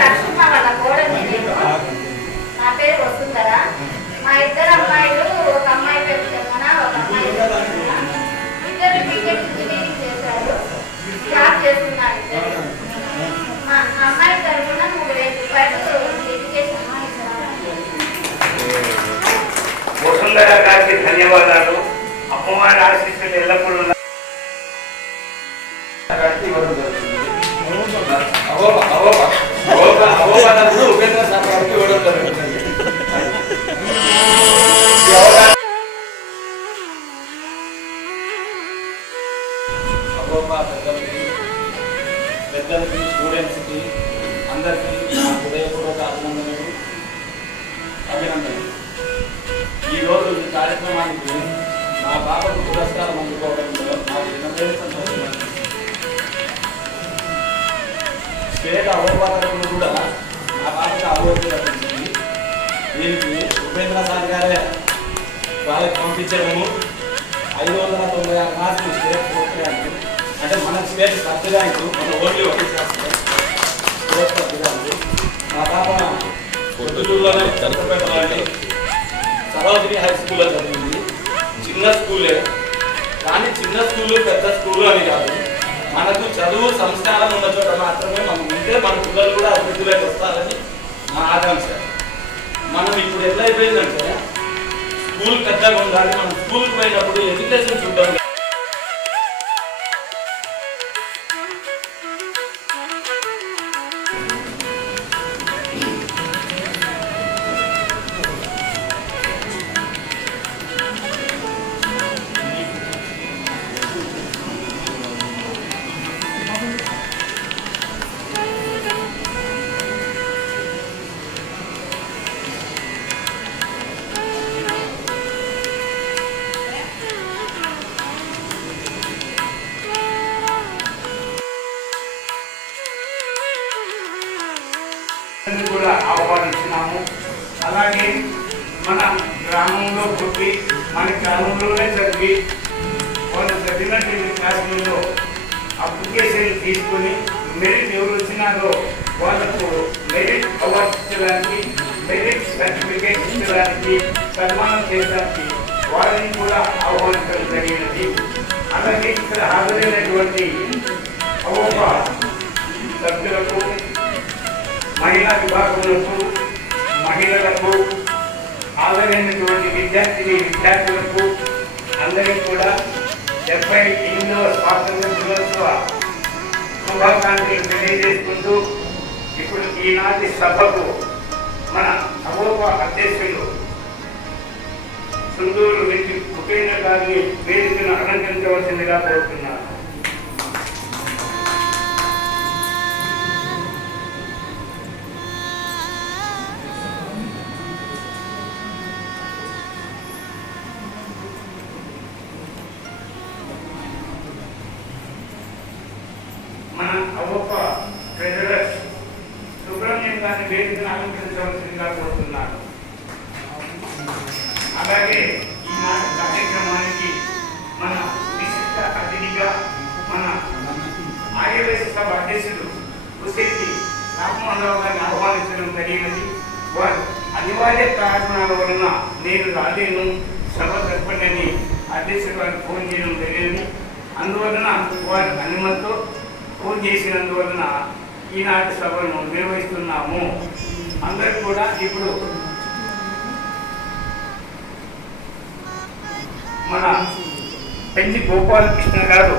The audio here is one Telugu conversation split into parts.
లక్ష్మమ్మ వాళ్ళ కోడలు నేను. నా పేరు వసుంధర. మా ఇద్దరు అమ్మాయిలు, ఒక అమ్మాయి పేరు తెమ్మన, ఒక అమ్మాయి ఇద్దరు బీటెక్ ఇంజనీరింగ్ చేశారు, జాబ్ చేస్తున్నారు ఇద్దరు. మా అమ్మాయి తరఫున 3,000 రూపాయలు ఎడ్యుకేషన్ వసుంధర గారికి ధన్యవాదాలు. అమ్మవారి ఆశీస్సులు ఎల్లప్పుడూ ఉపేంద్ర సార్ గారికి ఇవ్వడం జరుగుతుంది. పెద్దలకి, స్టూడెంట్స్కి అందరికీ నా హృదయపూర్వక అభినందనలు. ఈరోజు ఈ కార్యక్రమానికి నా బాబకు పురస్కారం అందుకోవడంలో నాకు ఎంతో సంతోషం. స్టేట్ అవార్డు కూడా నా బాబుకి అవార్డు లభించింది. దీనికి ఉపేంద్ర సార్ గారే వాళ్ళకి పంపించడము, 596 మార్కులు స్టేట్ ఫోర్త్ ర్యాంకు, అంటే మన స్టేట్ ఫస్ట్ ర్యాంకు, మన ఓన్లీ ఒకటి స్టేట్ ఫస్ట్ ర్యాంకు. మా పాప పొద్దుటూరులోనే చంద్రపేటలోని సరోజిని హై స్కూల్లో చదివింది. చిన్న స్కూలే, కానీ చిన్న స్కూలు పెద్ద స్కూలు అని కాదు, మనకు చదువు సంస్కారం ఉన్న చోట మాత్రమే మనం ఉంటే మన పిల్లలు కూడా అభివృద్ధిలోకి వస్తారని నా ఆకాంక్ష. మనం ఇప్పుడు ఎట్లయిపోయిందంటే స్కూల్ పెద్దగా ఉండాలి, మనం స్కూల్కి పోయినప్పుడు ఎడ్యుకేషన్ చూద్దాం. కూడా ఆహ్వానిస్తున్నాము. అలాగే మన గ్రామంలో పుట్టి మన గ్రామంలోనే చదివి వాళ్ళు చదివినటువంటి క్లాసులలో అప్లికేషన్ తీసుకొని మెరిట్ ఎవరు వచ్చినారో వాళ్ళకు మెరిట్ అవార్డు ఇచ్చడానికి, మెరిట్ సర్టిఫికేట్ ఇచ్చడానికి, సన్మానం చేయడానికి వాళ్ళని కూడా ఆహ్వానించడం జరిగినది. అలాగే ఇక్కడ హాజరైనటువంటి అవోప సభ్యులకు, మహిళా విభాగములకు, మహిళలకు, హాజరైనటువంటి విద్యార్థులకు అందరికీ కూడా 78వ స్వాతంత్ర దినోత్సవ శుభాకాంక్షలు తెలియజేసుకుంటూ ఇప్పుడు ఈనాటి సభకు మన అవోప అధ్యక్షులు సుందూరు వెంకట ఉపేంద్ర గారిని వేదికను అలంకరించవలసిందిగా కోరుతున్నారు. మన అవోప ట్రెజరర్ సుబ్రహ్మణ్యం గారిని వేదికను అలంకరించవలసిందిగా కోరుతున్నారు. అలాగే ఈనాటి కార్యక్రమానికి మన విశిష్ట అతిథిగా మన ఆర్యవేశ సభ అధ్యక్షుడు కుశెట్టి రామ్మోహనరావు గారిని ఆహ్వానించడం జరిగినది. వారు అనివార్య కారణాల వలన నేను రాలేను, సభ జరపండి అధ్యక్షుడు వారికి ఫోన్ చేయడం జరిగింది. అందువలన వారి అనుమతితో ఫోన్ చేసినందువలన ఈనాటి సభను నిర్వహిస్తున్నాము. అందరూ కూడా ఇప్పుడు మన పెంచి గోపాలకృష్ణ గారు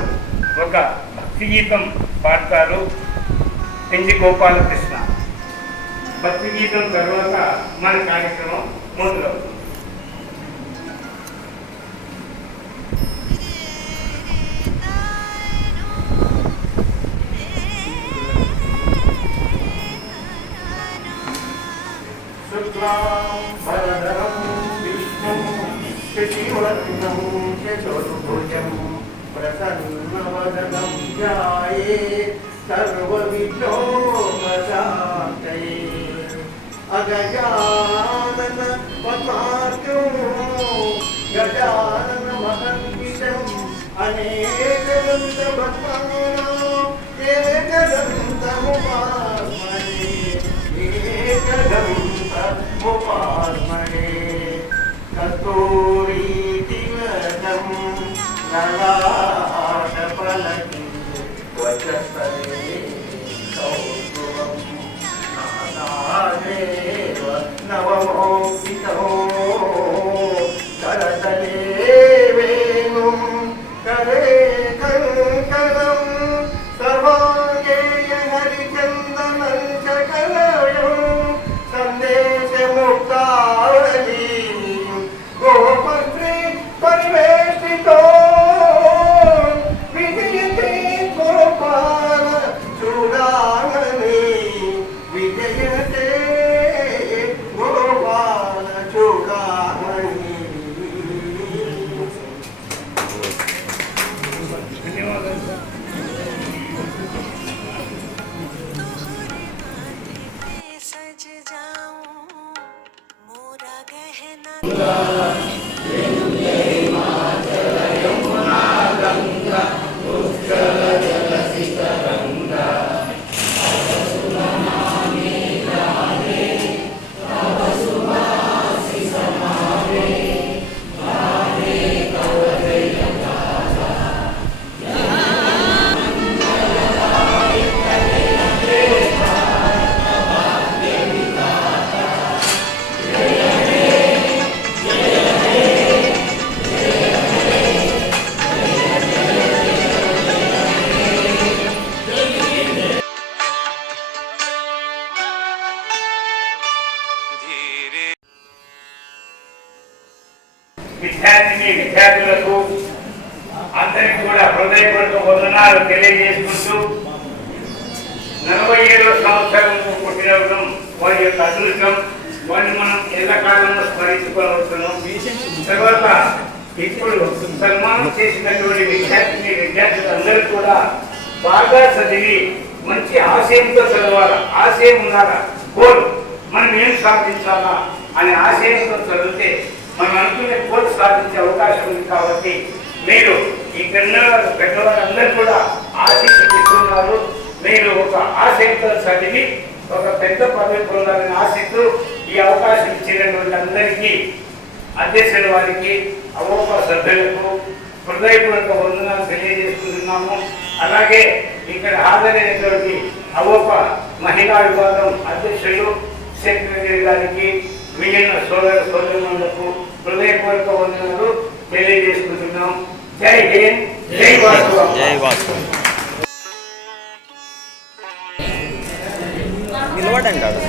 ఒక భక్తి గీతం పాడతారు. పెంచి గోపాలకృష్ణ భక్తి గీతం తర్వాత మన కార్యక్రమం మొదలవుతుంది. శశివర్ణం చతుర్భుజం ప్రసన్నవదనం ధ్యాయే సర్వవిఘ్నోపశాంతయే అగజానన పద్మార్కం గజానన మహన్విషం అనేకదంత భక్తానాం కస్తూరి తిలకం నళాట పలకి వచస్తరే కౌస్తుభం నానాదేవ నవమోహితో కరతలే వేణుం కరే కంకణం సర్వాంగేయ హరిచందనం చకలయం సందేశముక్తావళీ గోపత్రి పరివేష్టితో విజయతే గోపాల చూడాలని విజయతే గోపాల చూడాలని. सज जाऊं मोरा गहना విద్యార్థులకు అందరికీ కూడా హృదయపూర్వక వందనాలు తెలియజేసుకుంటూ 47వ సంవత్సరం పుట్టినప్పుడు వారి యొక్క అదృష్టం వారిని మనం ఎల్లకాలంలో స్మరించుకోవచ్చున్నాం. తర్వాత ఇప్పుడు సన్మానం చేసినటువంటి విద్యార్థులు అందరూ కూడా బాగా చదివి మంచి ఆశయంతో చదవాలా, ఆశయం ఉండాలా, గోల్ మనం ఏం సాధించాలా అనే ఆశయంతో చదివితే మనం అనుకునే కోర్సు సాధించే అవకాశం ఉంది. కాబట్టి మీరు ఈ పెద్దవాళ్ళందరూ కూడా ఆశిస్తున్నారు. మీరు ఒక ఆశయంతో చదివి ఒక పెద్ద పదవి పొందాలని ఆశిస్తూ ఈ అవకాశం ఇచ్చినటువంటి అందరికీ అధ్యక్షుల వారికి అవోప సభ్యులకు హృదయపూర్వక వందనాలు తెలియజేసుకుంటున్నాము. అలాగే ఇక్కడ హాజరైనటువంటి అవోప మహిళా విభాగం అధ్యక్షులు సెక్రటరీ గారికి మిగిలిన సోదరులకు హృదయపూర్వక వందనాలు తెలియజేసుకుంటున్నాం. జై హింద్, జై వాసు. నిలబడండి కాదు.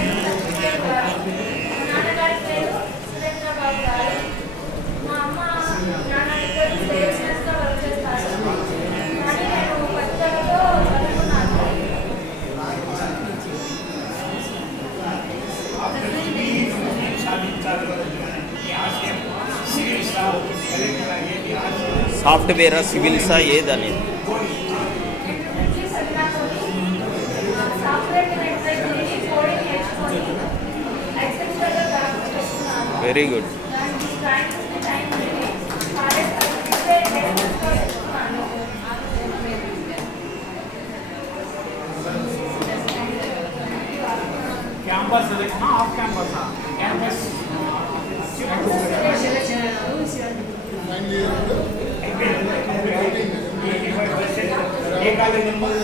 నాన్నగారి పేరు సురేంద్ర బాబు గారు. మా అమ్మ నాన్న ఇద్దరు సేల్స్మెన్స్గా వర్క్ చేస్తారు. కానీ నేను పట్టుదలతో చదువుకున్నాను. సాఫ్ట్వేరా సివిల్సా ఏదని very good. Campus selection of campus campus ఏ కాలేజ్ నెంబర్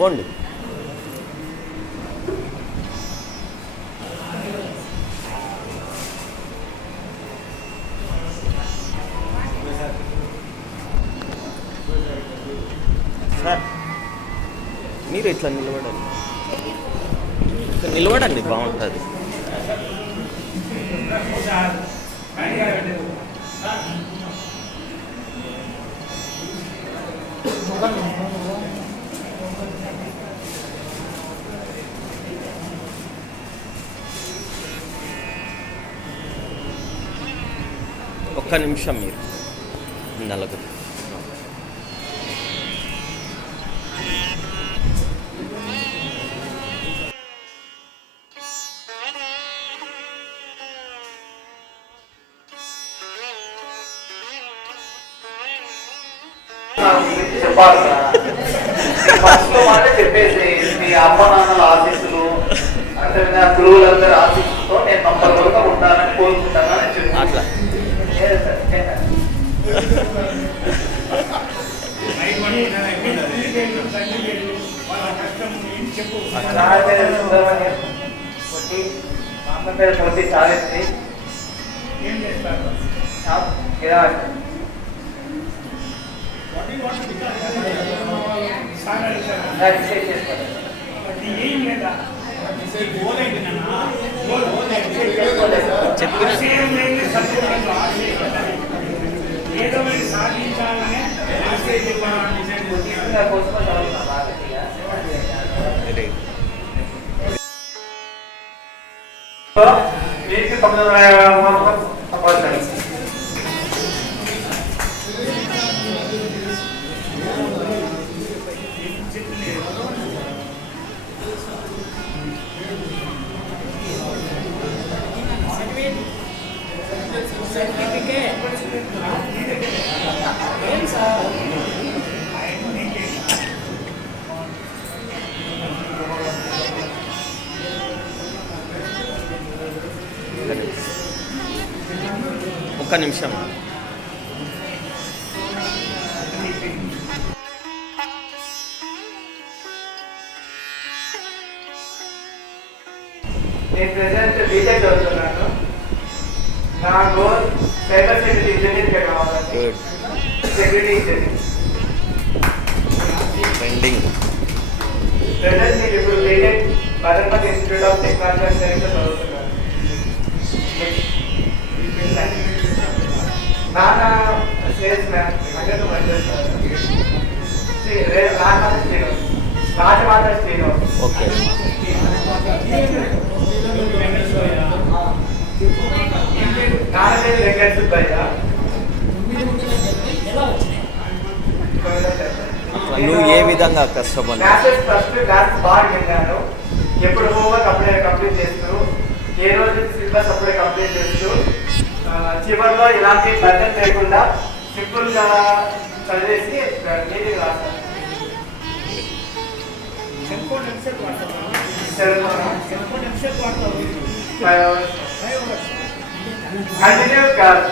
పోండి. సార్ మీరు ఇట్లా నిలబడండి, ఇట్లా నిలబడండి బాగుంటుంది. ఒక్క నిమిషం మీరు నలుగురు. చెప్పాలి ఫస్ట్ మాట చెప్పేసి మీ అమ్మ నాన్నల ఆశీస్సులు అంటే నా గురువులందరి ఆశీస్సులతో నేను నమ్మకంగా ఉంటానని కోరుకుంటానని చెప్పాను. అట్లా మా అమ్మ పేరు మొదటి సావిత్రి. ఏం చేస్తారు? ఏం లేదా ఏదో సాధించాలనే మీకు 900 సంపాదించాలి. ఒక్క నిమిషం. నేను ప్రెసెంట్ బీటెక్ చదువుతున్నాను. నా గోల్ సైబర్ సెక్యూరిటీ ఇంజనీర్ కావాలండి. Security engineer. పెండింగ్. ప్రెసెంట్ నేను ఇప్పుడు బీటెక్ బదర్మత్ institute of technology and science చదువుతున్నాను. నాన్న సేల్స్ మ్యాన్ అంటే రాజమాత శ్రీనివాస్. ఓకే. నాన్న పేరు వెంకట సుబ్బయ్య. నువ్వు ఏ విధంగా కష్టపడి క్లాసెస్ ఫస్ట్ క్లాస్ బాగా విన్నాను. ఎప్పుడు హోంవర్క్ అప్పుడే కంప్లీట్ చేస్తూ, ఏ రోజు సిలబస్ అప్పుడే కంప్లీట్ చేస్తూ, చివరిలో ఇలాంటి బడ్జెట్ లేకుండా సింపుల్ గా చదివేసి నీటికి రాస్తాను. కంటిన్యూ కాదు.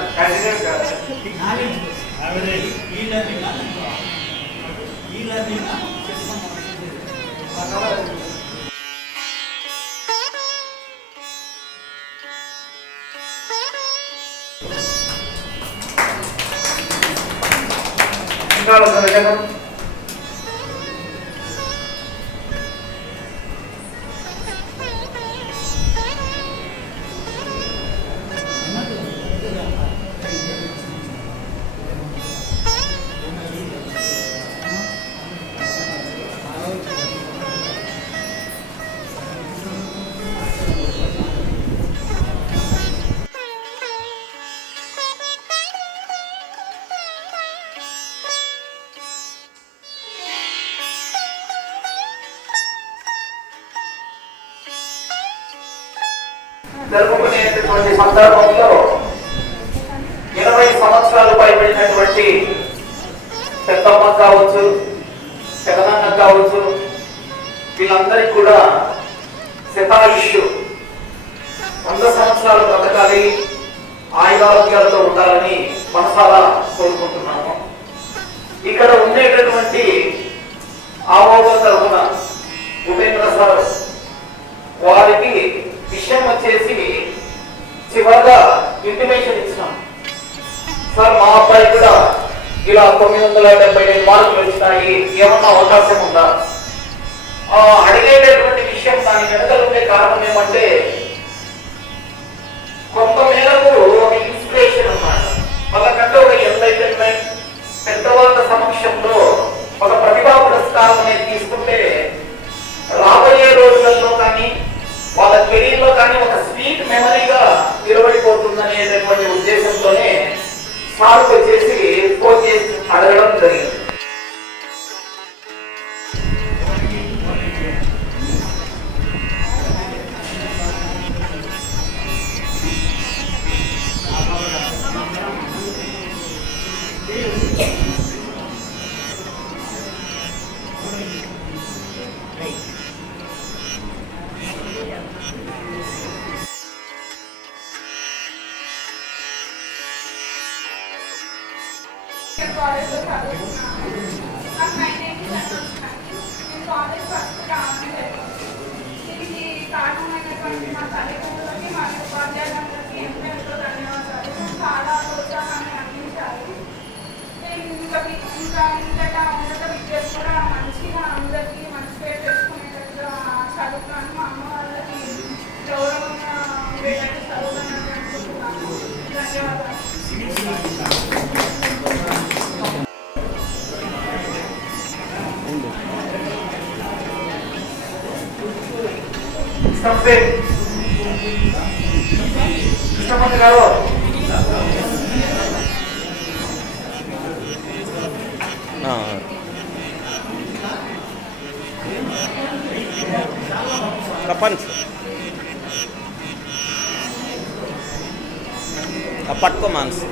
జరుపుకునేటువంటి సందర్భంలో 20 సంవత్సరాలు పైబడినటువంటి పెద్దమ్మ కావచ్చు, పెదనాన్న కావచ్చు, వీళ్ళందరికీ కూడా శతాయుష్యు 100 సంవత్సరాలు బ్రతకాలి, ఆయురారోగ్యాలతో ఉండాలని మనసారా కోరుకుంటున్నాము. ఇక్కడ ఉండేటటువంటి ఆవోగ తరఫున ఉపేంద్ర సార్ వారికి విషయం వచ్చేసి చివరిగా ఇంటిమేషన్ ఇచ్చినాం. సార్ మా అబ్బాయి కూడా ఇలా 975 మార్కులు వచ్చినాయి, ఏమన్నా అవకాశం ఉందా? అడిగేటటువంటి విషయం దాని వెనకాల ఉండే కారణం ఏమంటే కొంత మేరకు ఒక ఇన్స్పిరేషన్ అన్నమాట. వాళ్ళకంటే ఒక ఎంటర్టైన్మెంట్, పెద్దవాళ్ళ సమక్షంలో ఒక ప్రతిభా పురస్కారం అనేది తీసుకుంటే రాబోయే రోజులలో కానీ వాళ్ళ కెరీర్ లో కానీ ఒక స్వీట్ మెమరీగా నిలబడిపోతుందనేటటువంటి ఉద్దేశంతోనే సార్కు వచ్చేసి ఫోన్ చేసి అడగడం జరిగింది. కాలేజ్లో చదువుతున్నాను. నాకు 997 వచ్చినాయి. నేను కాలేజ్ ఫస్ట్ రావడం జరిగింది. దీనికి కారణమైనటువంటి మా తల్లిదండ్రులకి మరియు ఉపాధ్యాయులందరికీ ఎంతో ధన్యవాదాలు. చాలా ప్రోత్సాహాన్ని అందించారు. నేను ఇంతటా ఉన్నత విద్యను కూడా మంచిగా అందరికీ మంచి పేరు తెచ్చుకునేటట్టుగా చదువుతున్నాను. మా అమ్మ వాళ్ళకి గౌరవంగా ఉండేటట్టు చదువుతానని అనుకుంటున్నాను. ధన్యవాదాలు. కృష్ణమూర్తి గారు ప్రపంచ పట్టుకో మాన్స్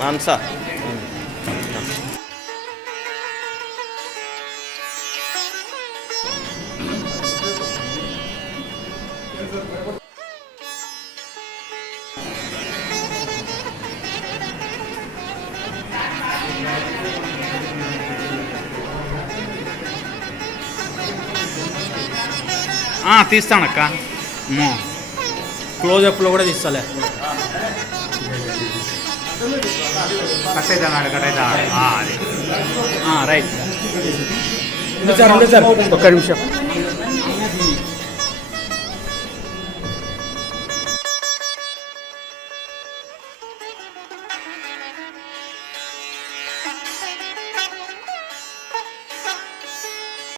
మాంసా తీస్తానక్క. క్లోజప్లో కూడా తీస్తాలే. రైట్. ఒక్క నిమిషం.